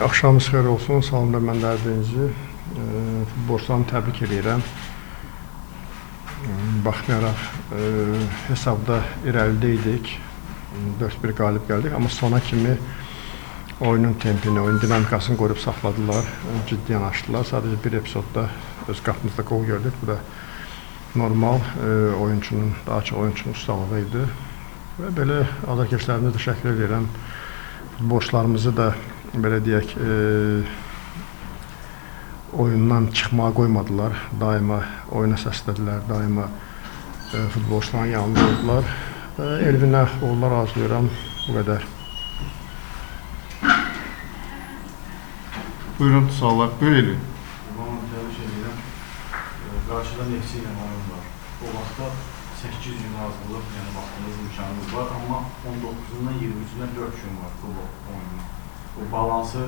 Axşamınız xeyir olsun. Salamlar, mən Dərdenizi. Futbolçularını təbrik edirəm. Baxmayaraq hesabda irəlidə idik. 4-1 qalib gəldik, amma sona kimi oyunun tempini, oyun dinamikasını qoruyub saxladılar, ciddi yanaşdılar. Sadəcə bir epizodda öz qapımızda qol gördük. Bu da normal oyunçunun, daha çox oyunçunun ustalığı idi. Və belə azarkeşlərimizə təşəkkür edirəm. Futbolçularımızı da belə deyək, oyundan çıxmağa qoymadılar. Daima oyuna səslədilər, daima futbolçuların yanında oldular. Elvinə uğurlar arzulayıram, bu qədər. Buyurun, suallar. Buyur Elvin. Tamam, təbrik edirəm. Qarşıda Neftçi ilə oyun var. O vaxtda 8 gün hazırlıq, yəni vaxtınız, imkanınız var, amma 19-undan 23-dən 4 gün var futbol oyununa. Bu balansı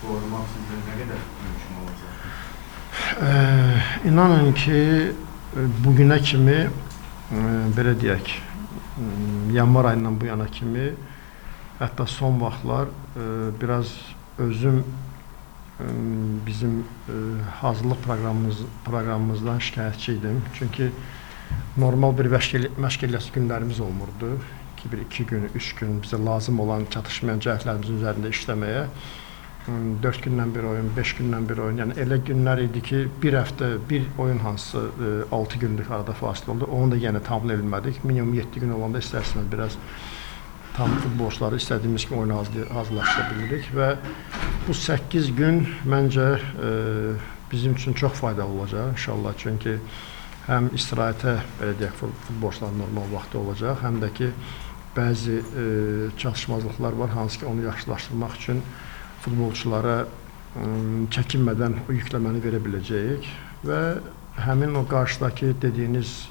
qorumaq sizə nə qədər mümkün olacaq? İnanın ki, bugünə kimi, belə deyək, yanvar ayından bu yana kimi, hətta son vaxtlar biraz özüm bizim hazırlıq proqramımızdan şikayətçi idim. Çünki normal bir məşğuliyyət günlərimiz olmurdu. 2 gün, 3 gün bizə lazım olan çatışmayan cəhətlərimizin üzərində işləməyə. 4 gündən bir oyun, 5 gündən bir oyun. Yəni elə günlər idi ki, bir həftə, bir oyun hansı 6 günlük arada fasilə oldu. Onu da yenə tamamlaya bilmədik. Minimum 7 gün olanda istərsiniz biraz tam futbolçuları istədiyimiz kimi oyuna hazırlaşdıra bilirik və bu 8 gün məncə bizim üçün çox faydalı olacaq inşallah. Çünki həm istirahətə, belə deyək, futbolçuların normal vaxtı olacaq, həm də ki, bəzi çatışmazlıqlar var, hansı ki, onu yaxşılaşdırmaq üçün futbolçulara çəkinmədən o yükləməni verə biləcəyik və həmin o qarşıdakı dediyiniz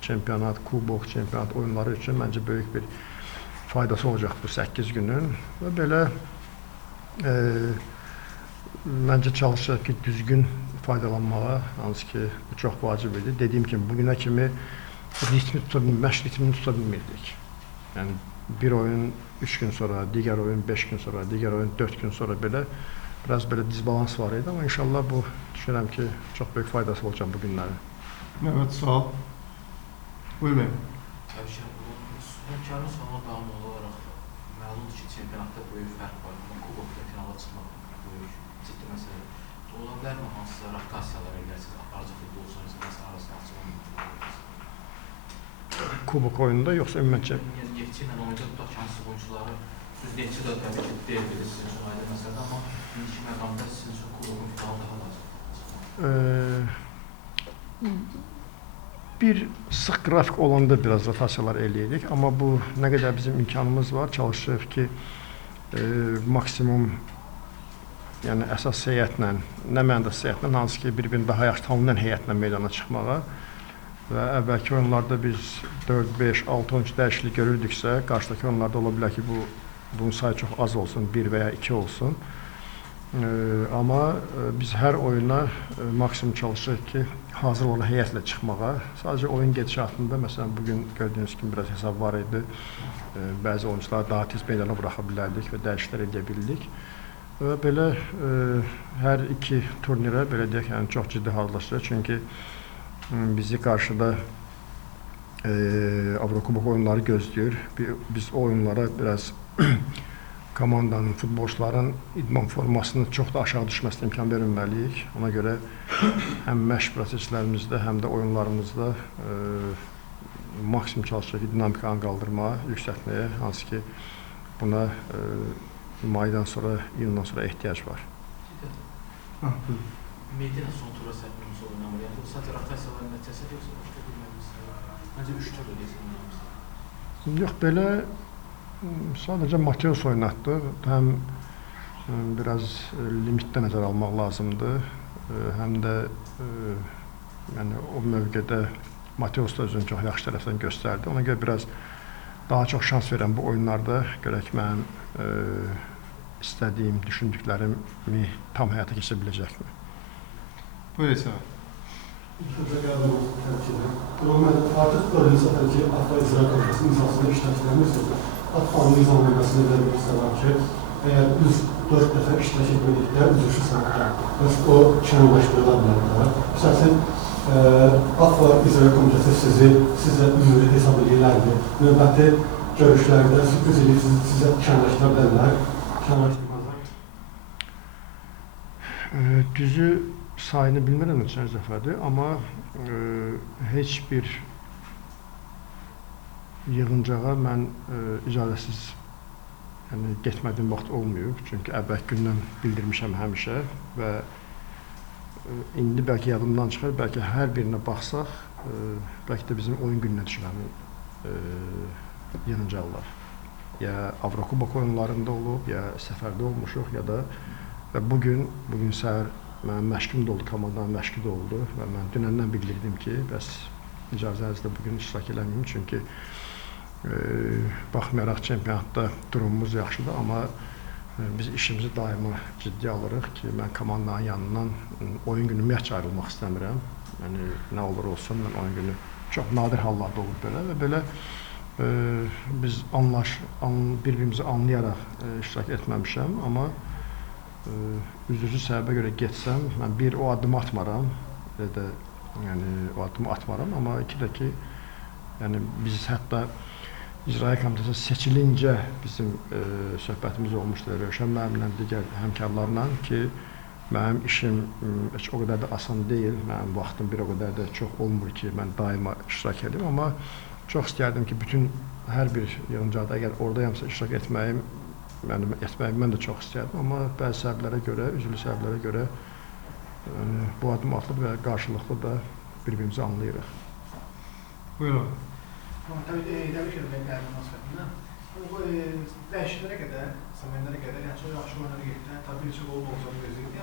çempionat, kubok, çempionat oyunları üçün məncə böyük bir faydası olacaq bu 8 günün və belə məncə çalışacaq ki, düzgün faydalanmağa, hansı ki, bu çox vacib idi. Dediyim kimi, bugünə kimi məşq ritmini tuta bilmirdik. Yəni, bir oyun 3 gün sonra, digər oyun 5 gün sonra, digər oyun 4 gün sonra belə biraz belə dizbalans var idi, amma inşallah bu, düşünürəm ki, çox böyük faydası olacaq bu günlərin. Mehmet, sual. Buyur Mehmet. Həmkarın sonuna davam olaraq məlumdur ki, çempionatda böyük fərq var, amma kubokda finala çıxmaq böyük ciddi məsələdir. Ola bilərmi hansısa rotasiyalara elərsiniz, aparıcı futbolçularınızın arasında açılmaq? Kubok oyununda yoxsa ümumiyyətcə? Yəni, Neftçi ilə oyunda tutaq ki, hansısa oyuncuları, siz Neftçi də təbii ki, derbili sizin üçün ayrı məsələdir, amma indiki məqamda sizin üçün kubokun finalı daha lazım. Bir sıx qrafik olanda biraz rotasiyalar eləyirik, amma bu nə qədər bizim imkanımız var, çalışırıq ki, maksimum, yəni əsas heyətlə, nə mənada heyətlə, hansı ki, bir-birini daha yaxşı tanınan heyətlə meydana çıxmağa və əvvəlki oyunlarda biz 4, 5, 6 oyuncu dəyişiklik görürdüksə, qarşıdakı oyunlarda ola bilər ki, bunun sayı çox az olsun, 1 və ya 2 olsun. Amma biz hər oyuna maksimum çalışırıq ki, hazır olan heyətlə çıxmağa. Sadəcə oyun gedişatında, məsələn, bugün gördüyünüz kimi biraz hesab var idi. Bəzi oyuncuları daha tez meydana buraxa bilərdik və dəyişikliklər edə bildik. Və belə hər iki turnirə, belə deyək, yəni çox ciddi hazırlaşırıq. Çünki bizi qarşıda Avrokubok oyunları gözləyir. Biz o oyunlara biraz komandanın, futbolçuların idman formasının çox da aşağı düşməsinə imkan verilməliyik. Ona görə həm məşq proseslərimizdə, həm də oyunlarımızda maksimum çalışacaq ki, dinamikanı qaldırmağa, yüksəltməyə, hansı ki, buna maydan sonra, iyundan sonra ehtiyac var. Medina son tura səhvimiz oynamır. Yəni, bu sadəcə rotasiyaların nəticəsi yoxsa başqa bilmədiniz? Məncə 3 tur ödəyəsin oynamırız. Yox, belə sadəcə Mateos oynatdı. Həm biraz limitdə nəzər almaq lazımdır, həm də yəni, o mövqedə Mateos da özünü çox yaxşı tərəfdən göstərdi. Ona görə biraz daha çox şans verən bu oyunlarda görək mənim istədiyim, düşündüklərimi tam həyata keçirə biləcəkmi? Buyur Esə. Artıq öyrəniş səfər ki, AFA icra komitəsinin iclasında iştirak edilmişsiniz. AFA-nın nizamnaməsinə də bir var ki, eğer biz 4 defa iştirak etmedikdə üzrçü sınıfda o şənləşdirilə bilər. Əsasən AFA İcra Komitəsi sizə ümumi hesab edirlərdi. Növbəti görüşlərdə sürpriz edib sizə şənləşdirə bilərlər. Şənləşdirməzlər. Düzü sayını bilmirəm neçə dəfədir, amma heç bir yığıncağa mən icazəsiz getmədiyim vaxt olmayıb. Çünki əvvəl gündən bildirmişəm həmişə və indi bəlkə yadımdan çıxar, bəlkə hər birinə baxsaq, bəlkə də bizim oyun gününə düşülən yığıncaqlar. Ya Avrokubok oyunlarında olub, ya səfərdə olmuşuq, ya da və bugün səhər mənim məşqim də oldu, komandanın məşqi də oldu və mən dünəndən bildirdim ki, bəs icazənizlə bugün iştirak eləməyim, çünki baxmayaraq çempionatda durumumuz yaxşıdır, amma biz işimizi daima ciddi alırıq ki, mən komandanın yanından oyun günü ümumiyyətcə ayrılmaq istəmirəm. Yəni, nə olur olsun, mən oyun günü çox nadir hallarda olur belə və belə biz bir-birimizi anlayaraq iştirak etməmişəm, amma üzrücü səbəbə görə getsəm, mən bir o addımı atmaram, amma iki də ki, yəni biz hətta İcra Komitəsi seçilincə bizim söhbətimiz olmuşdur Rövşən müəllimlə, digər həmkarlarla ki, mənim işim heç o qədər də asan deyil, mənim vaxtım bir o qədər də çox olmur ki, mən daima iştirak edim, amma çox istərdim ki, bütün hər bir yığıncaqda əgər oradayamsa iştirak etməyim mən də çox istərdim, amma bəzi səbəblərə görə, üzvlü səbəblərə görə bu adım atılıb və qarşılıqlı da bir-birimizi anlayırıq. Buyurun. Təbii ki, münasibətindən. Bu dəyişiklərə qədər, səmənlərə qədər, yəni çox yaxşı oyunlara getdilər, tabii ki, qol olacaq gözləyirdi.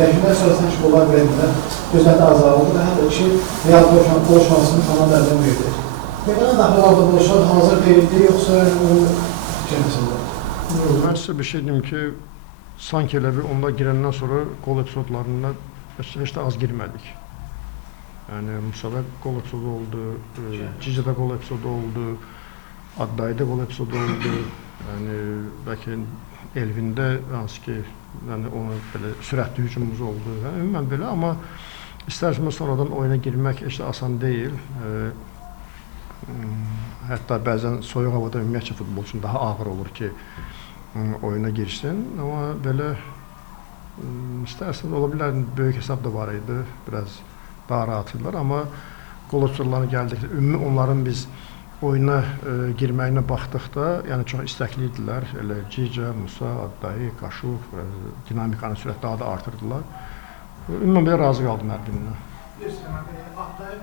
Dəyişiklər sonrasında ki, qollar verəndə gözlədi azaldı və hətta ki, Real gol şansını komandalardan verdi. Meydana daxil aldığı qolşlar hazır deyildi, yoxsa gəlməsində? Mən sizə bir şey deyim ki, sanki elə bir onlar girəndən sonra qol epizodlarında heç də az girmədik. Yəni, Musa'da qol epizodu oldu, Cicədə qol epizodu oldu, Addayda qol epizodu oldu, yəni, bəlkə Elvində, hansı ki, onun belə sürətli hücumumuz oldu, ümumən belə, amma istərsiniz sonradan oyuna girmək heç də asan deyil. Hətta bəzən soyuq havada ümumiyyətcə futbol üçün daha ağır olur ki, oyuna girsin, amma belə istərsiniz, ola bilər, böyük hesab da var idi, biraz daha rahat idilər, amma qol atışlarına gəldikdə, ümumi onların biz oyuna girməyinə baxdıqda, yəni çox istəkli idilər. Elə Cicə, Musa, Addayi, Qaşuf, dinamikanın sürət daha da artırdılar. Ümumən belə razı qaldım hər birindən. Bilirsiniz, Addayi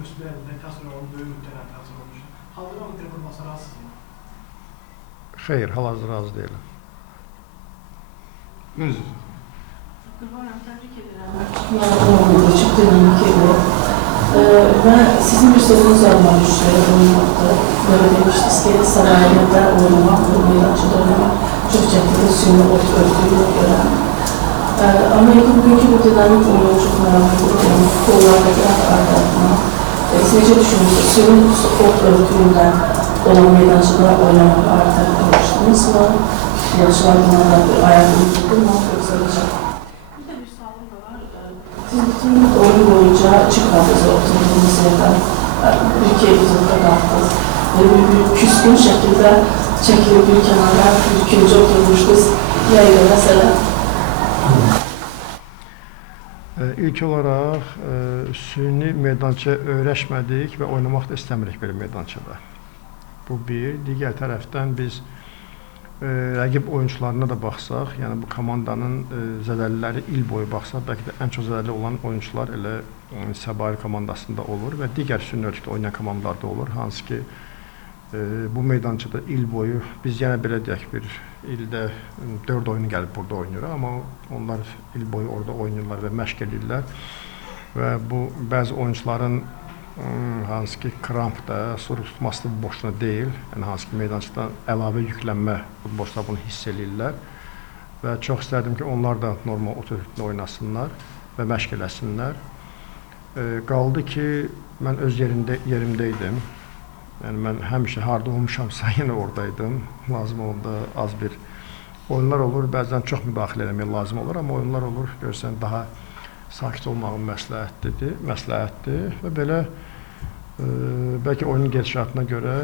müsbətində təsvir olunduğu böyük müddətlə təsvir olunmuşdur. Hazır onun qırılması razısınız? Xeyr, hal-hazırda razı deyiləm. Buyurun. Qurbanım, təbrik edirəm. Çıktığını kimi və sizin bir sözünüz var düşləri oynamakta. Böyle demiştiniz ki, saraylarda oynamak, meydançada oynamak çok çetin, suyunu örtüğünü gören. Ama bugünkü bu dinamik oyunu çok merak ediyorum. Kollardaki ardartma. Siz necə düşünürsünüz? Suyun örtüğünden olan meydançada oynamak artık alıştınız mı? Yarışlar bunlarla bir ayakını tuttu mu? Yoksa olacak? Siz bütün oyun boyunca çıkmadınız oturduğunuz yerden, bir-iki epizodda qaldınız. Bir küskün şəkildə çəkilib bir kənara, ikinci oturmuşdunuz, yayla məsələ. İlk olaraq süni meydança öyrəşmədik və oynamaq da istəmirik belə meydançada. Bu bir. Digər tərəfdən biz rəqib oyuncularına da baxsaq, yəni bu komandanın zədəliləri il boyu baxsaq, bəlkə də ən çox zədəli olan oyuncular elə Səbail komandasında olur və digər süni ölçüdə oynayan komandalarda olur. Hansı ki, bu meydançada il boyu, biz yenə belə deyək, bir ildə 4 oyunu gəlib burada oynayır, amma onlar il boyu orada oynayırlar və məşq edirlər və bu bəzi oyuncuların hansı ki, kramp da, soru tutması da boşuna deyil. Yəni, hansı ki, meydançadan əlavə yüklənmə futbolçular bunu hiss edirlər və çox istərdim ki, onlar da normal otoritlə oynasınlar və məşq eləsinlər. Qaldı ki, mən öz yerimdəydim. Yəni, mən həmişə harada olmuşamsa yenə oradaydım. Lazım olanda az bir oyunlar olur, bəzən çox müdaxilə etmək lazım olur, amma oyunlar olur, görürsən daha sakit olmağın məsləhətdir və belə bəlkə oyunun gedişatına görə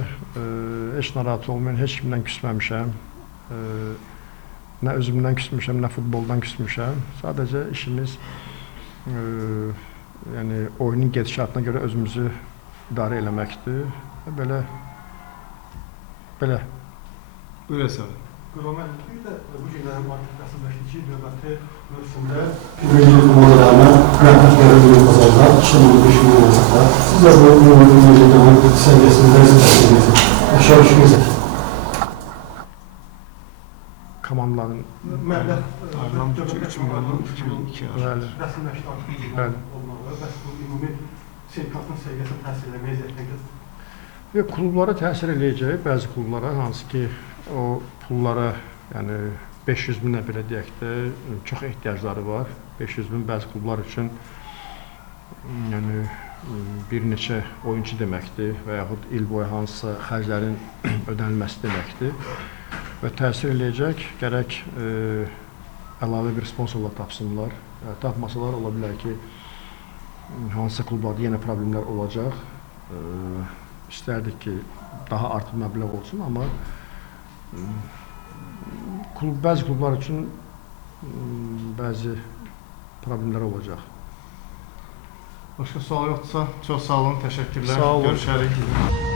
heç narahat olmayın, heç kimdən küsməmişəm. Nə özümdən küsmüşəm, nə futboldan küsmüşəm. Sadəcə işimiz yəni oyunun gedişatına görə özümüzü idarə eləməkdir. Belə. Buyur Əsəd. Qurban, bir də bu günlərin Qasımdakı növbəti mövsümdə milli komandalarına rəhbərlikləri bölüm bazarlar, 2,5 milyon olacaqlar. Siz də bu milli komanda səviyyəsində nəzər aşağı düşməyəcək. Komandaların Məbləğ Aram 3 milyondan 2 bəli. rəsmiləşdirilmiş olmalı. Bəs bu ümumi sertifikatın səviyyəsinə təsir eləməyəcəkdir. Klublara təsir eləyəcək, bəzi klublara, hansı ki, o pullara, yəni 500 minə belə deyək də, çox ehtiyacları var. 500 min bəzi klublar üçün yəni bir neçə oyunçu deməkdir və yaxud il boyu hansısa xərclərin ödənilməsi deməkdir. Və təsir eləyəcək, gərək əlavə bir sponsorlar tapsınlar. Tapmasalar ola bilər ki, hansısa klublarda yenə problemlər olacaq. İstərdik ki, daha artıq məbləğ olsun, amma bəzi klublar üçün bəzi problemlər olacaq. Başqa sual yoxdursa, çox sağ olun, təşəkkürlər. Sağ olun. Görüşərik.